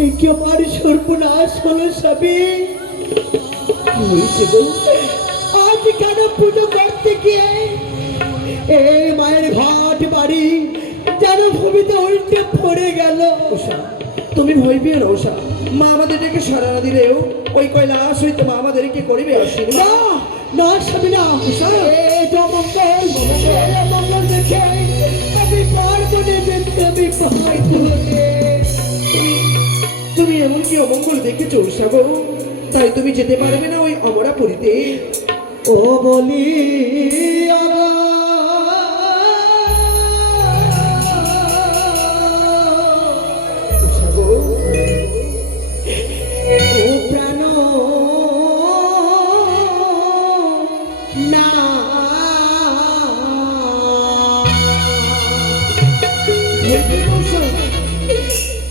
কি আমার সর্বনাশ হলো স্বামী। হয়েছে গো? আজ কেন পুজো করতে গিয়ে এই মায়ের ঘাট বাড়ি যেন ভূমিতে উল্টে পড়ে গেল। উষা, তুমি ভয় পেও না উষা। মা আমাদেরকে সারা না দিলেও ওই কৈলাস হইতে মা আমাদেরকে করিবে আশীর্বাদ। না না স্বামী না, এই যে অমঙ্গল, এই অমঙ্গল দেখে আমি পারবো না যেতে, আমি পারবো না। তুমি এমন কি অমঙ্গল দেখেছো উষা গো? তাই তুমি যেতে পারবে না ওই অমরাপুরীতে? ও বলি উষা গো, ও প্রাণ না,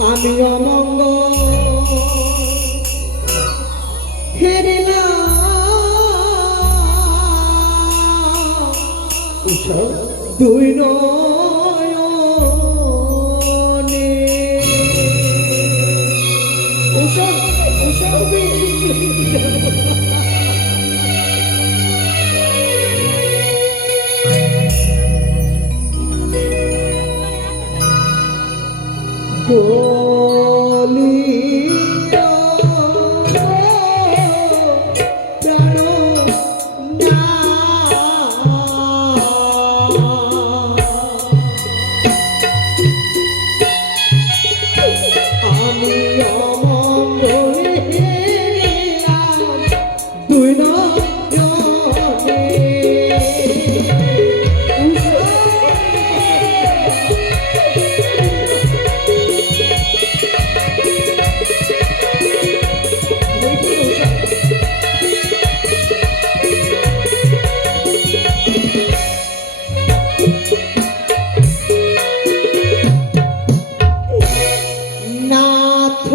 আমি অমঙ্গল উষা দুই নয়নে। উষা উষা বলিয়া প্রাণ না, আমি অমঙ্গলে দুই নয়নে। নাথ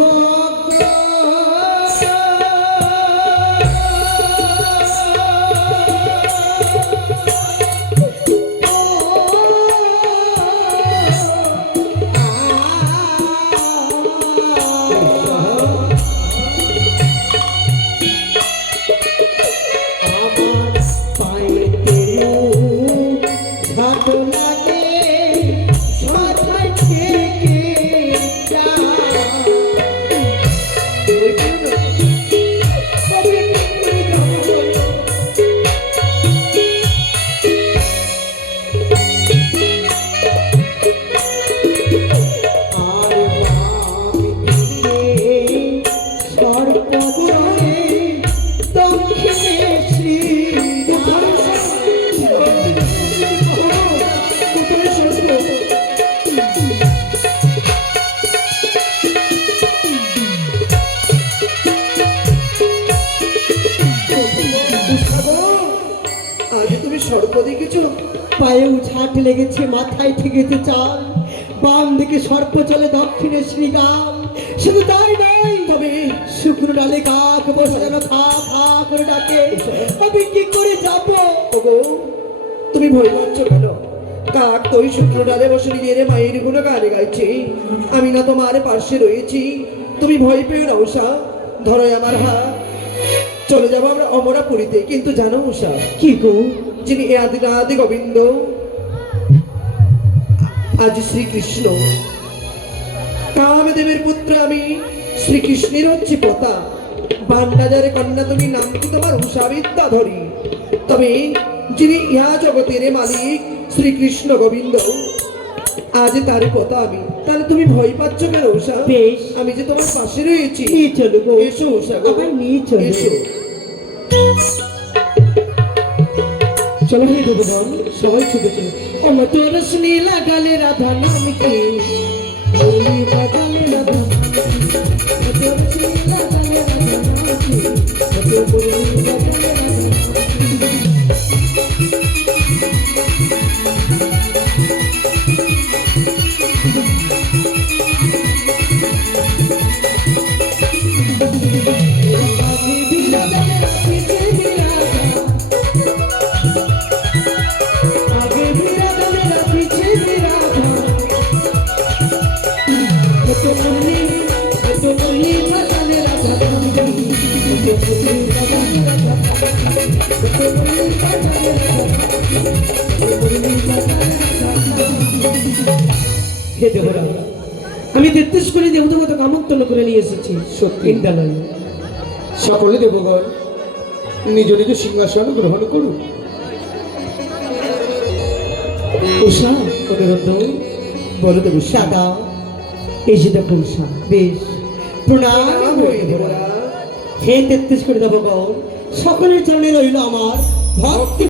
সর্প দেখেছো? পায়েও ঝাঁট লেগেছে, মাথায় ঠেকেছে চাল, বাম দিকে সর্প চলে, দক্ষিণে শ্রীরাম। শুধু তাই নয়, তবে শুকনো ডালে কাক বসে যেন খা খা করে ডাকে। আমি কি করে যাবো? ওগো, তুমি ভয় পাচ্ছ কেন? কাক তো ওই শুকনো ডালে বসে নিজের মায়ের গুলো গানে গাইছে। আমি না তোমার পাশে রয়েছি, তুমি ভয় পেও না উষা। ধরো আমার হাত, চলে যাবো আমরা অমরাপুরীতে। কিন্তু জানো উষা, কি গো? যিনি এ আদি আদি গোবিন্দ, আজ শ্রীকৃষ্ণ, কামদেবের পুত্র আমি, শ্রীকৃষ্ণের হচ্ছে পোতা। বান্ডাজারে কন্যা তুমি, নাম কি তোমার উষা বিদ্যাধরী। তবে যিনি ইহা জগতের মালিক শ্রীকৃষ্ণ গোবিন্দ, আজ তার পোতা আমি। তাহলে তুমি ভয় পাচ্ছ কেন উষা? বেশ, আমি যে তোমার পাশে রয়েছি। নিয়ে চলো গো। এসো উষা গো, আবার নিয়ে চলো। এসো। চলো হে দেবগণ, সবাই ছুটে চলো। আমার তোর নীলা গালে রাধা নাম কি, নীলা গালে রাধা নাম কি, তোর নীলা গালে রাধা নাম কি, তোর নীলা গালে রাধা নাম কি। হে দেবরা, আমি 33 কোটি দেবদেবতাকে আমন্ত্রণ করে নিয়ে এসেছি সত্যি। ইন্দ্রালয়ে। সকলে দেবগণ নিজ নিজ সিংহাসন গ্রহণ করুন। উষা অনিরুদ্ধ বলো দেব দাদা, এই যে দেখো উষা, বেশ প্রণাম ওই দেবরা হে 33 কোটি দেবগণ, সকলের চরণে রইল আমার ভক্তি